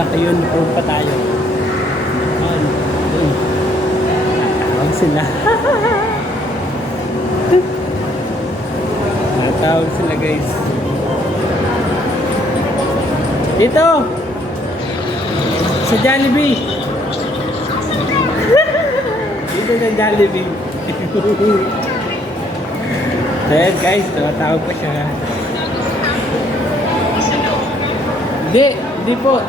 Naka-uniform pa tayo. Ayan. Ayan. Tawag sila. Tawag sila guys. Dito! Sa Jollibee! Dito sa Jollibee. Ayan guys, tumatawag pa siya. Hindi po.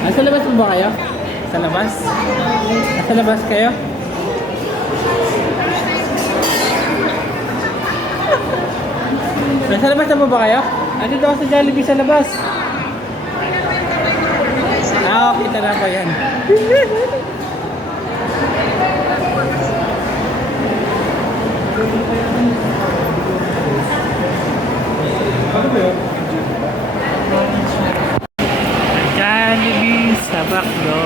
Nasa labas po ba kayo? Sa labas? Nasa labas kayo? Nasa labas na po ba kayo? Andito ako sa Jollibee sa labas. Kita na pa yan. Jollibee sa Bacdo.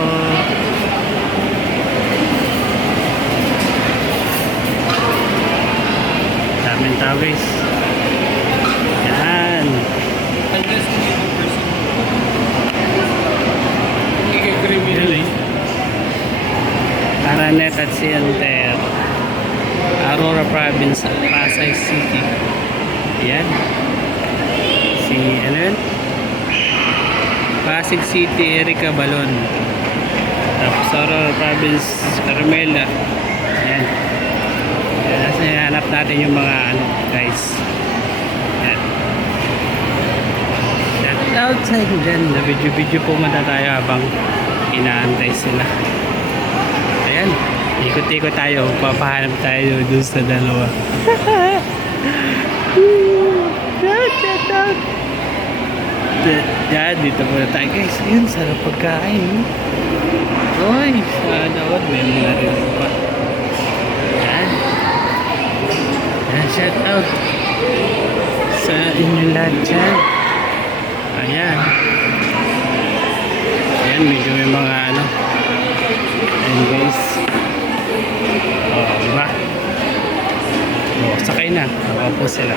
Daming tao guys. Yan. Aranet at Center, Aurora Province, Pasay City. Yan. Si ano yun? Pasig City, Erica Balon. Tapos Aurora Province, Carmela. Yan. Yan. Nasa hanap natin yung mga ano guys. Yan. Shout out sa inyo dyan. Na video po muna tayo habang inaantay sila. Ayan, ikot-ikot tayo, papahanap tayo dun sa dalawa. Yan, dito muna tayo guys. Yun, sarap pagkain. Uy, sana wag, may mga rin pa. Yan. Yan, shout out sa inyo lahat dyan. Ayan. Ayan, medyo may mga ano. Ayan guys. Diba? Sakay na. Nakaupo sila.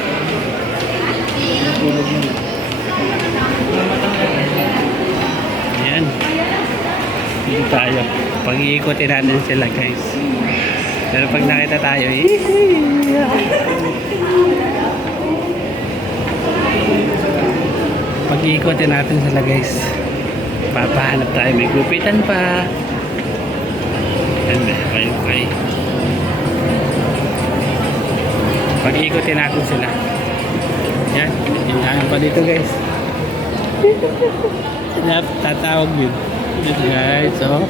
Ayan. Dito tayo. Pag-iikutin natin sila guys. Pero pag nakita tayo, pag-iikutin natin sila guys. Papahanap tayo. May gupitan pa. Okay. Pag-iikutin natin sila. Yan. Yan pa dito guys. Tatawag yun. Yan guys. So.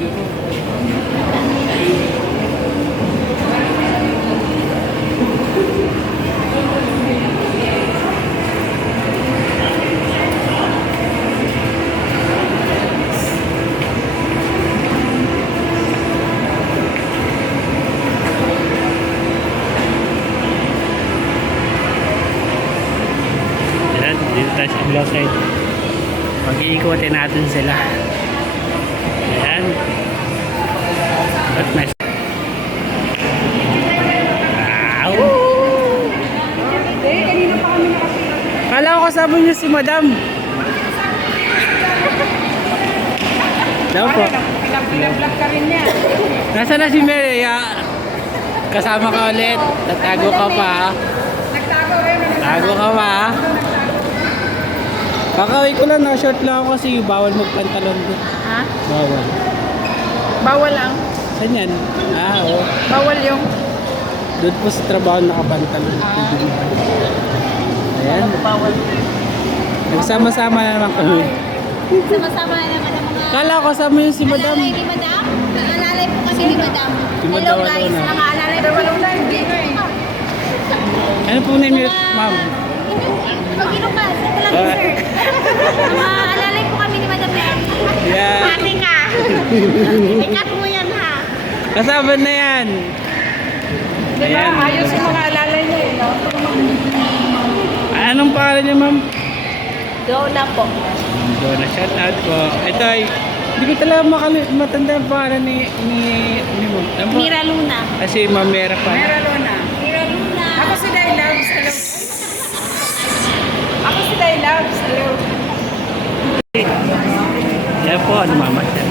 Dito tayo sa below side. Pag-iikutin natin sila. Ayan. At nice. Kala ko kasama niyo si madam. Daw po. Vlog ka rin niya. Nasaan na si Mary? Kasama ka ulit. Tatago ka pa. Nagtago rin. Tago ka pa. Kakaway ko lang, naka-short lang ako kasi bawal magpantalon doon. Ha? Bawal. Bawal lang. Saan yan? Oo. Bawal yung... Doon po sa trabaho nakapantalon. Ayan. Bawal. Nagsama-sama na naman kami. Sama-sama na naman ang mga... Kala ko kasama yun si madam. Alalay ni madam? Alalay po kasi ni madam. Si Hello madam, guys, ano na? mga alalay po. Walong na, hindi na eh. Ano po name yun, ma'am? Pag-inom ka, ito lang sir. Mga alalay po kami ni madam Mary. Yeah. Ate ka. Ikat mo yan ha. Kasama na yan. Di ba? Ayos yung mga alalay niya eh, no? Anong pangalan niya, ma'am? Go na po. Donna, shout out po. Ito ay, hindi ko talaga matanda ang pangalan ni ma'am. Ano po? Mira Luna. Kasi Ma'am Mera pa. Mera Luna. Mira Luna. Ako si Day Loves. Hello. Ako si Day Loves. Hello. po ako namamasyal.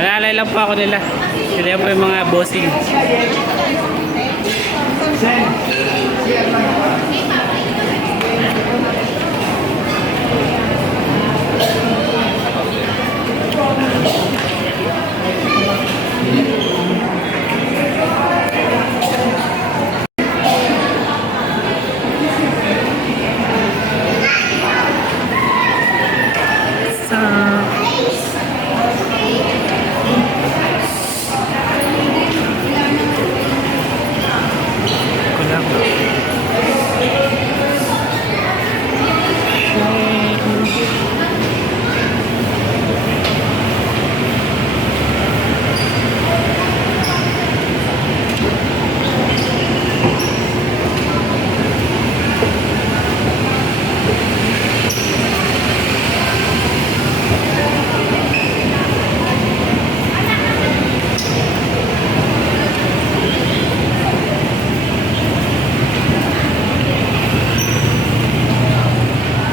Alalay lang po ako nila. Sila po yung mga bossing.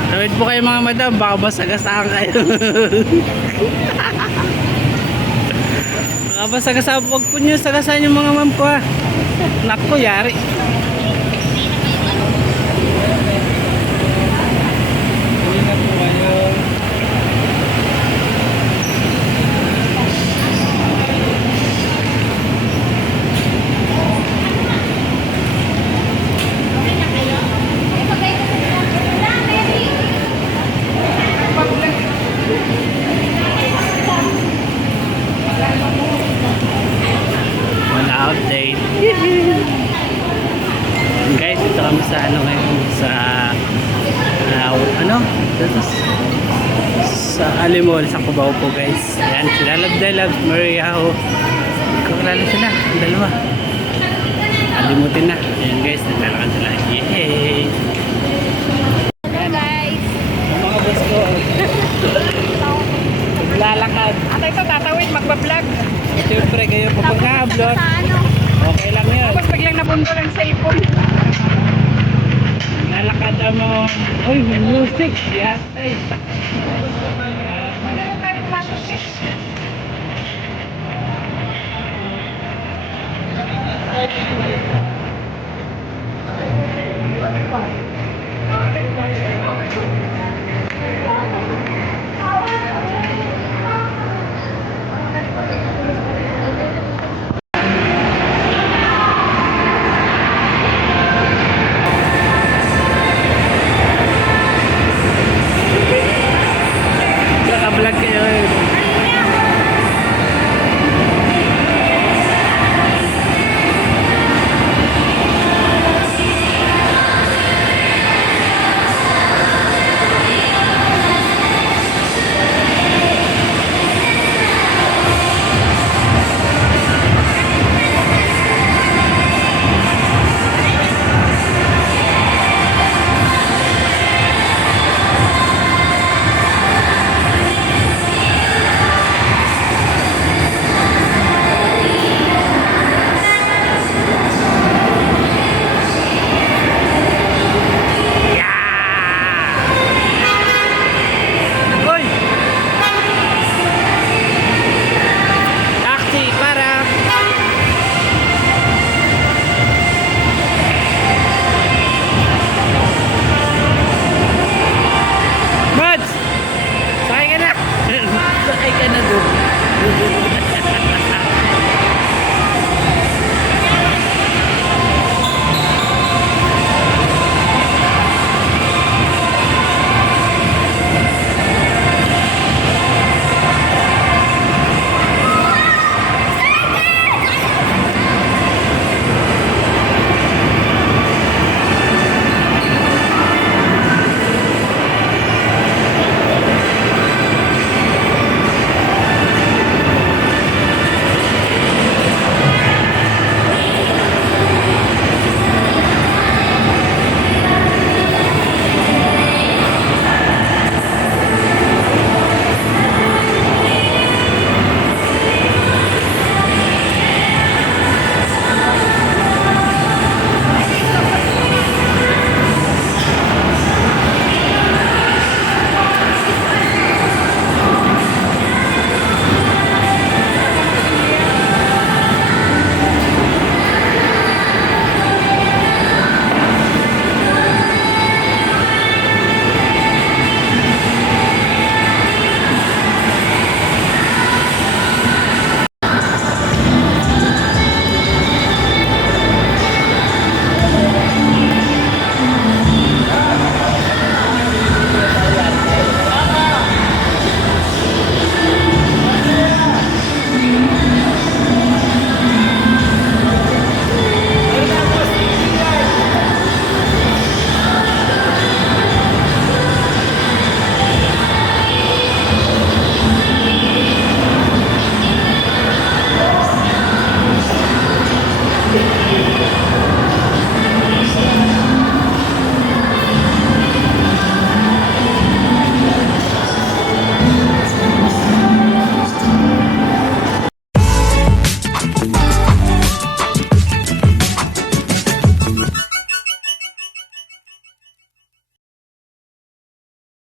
Tawid po kayo mga madam, baka basagasahan kayo. Baka basagasahan, huwag po nyo sagasahan yung mga ma'am ko ha. Naku, yari. Ingat po kayo. Wala update. Guys, ito kami sa ano ngayon, sa ano? Dito sa Alimol, sa Cubao po guys. Ayan, sila Love the Love, Maria ho. Kakalala sila, ang dalawa. Alimutin na. Ayan guys, naglalakad sila. Yay! Hello guys. Ang mga boss ko, naglalakad. At ito, tatawid, magbablog. Siyempre kayo pag mag-upload, Sa ano? okay lang yun. Tapos biglang nabundo ng cellphone. Naglalakad mo. Uy, may music. Yes, ay.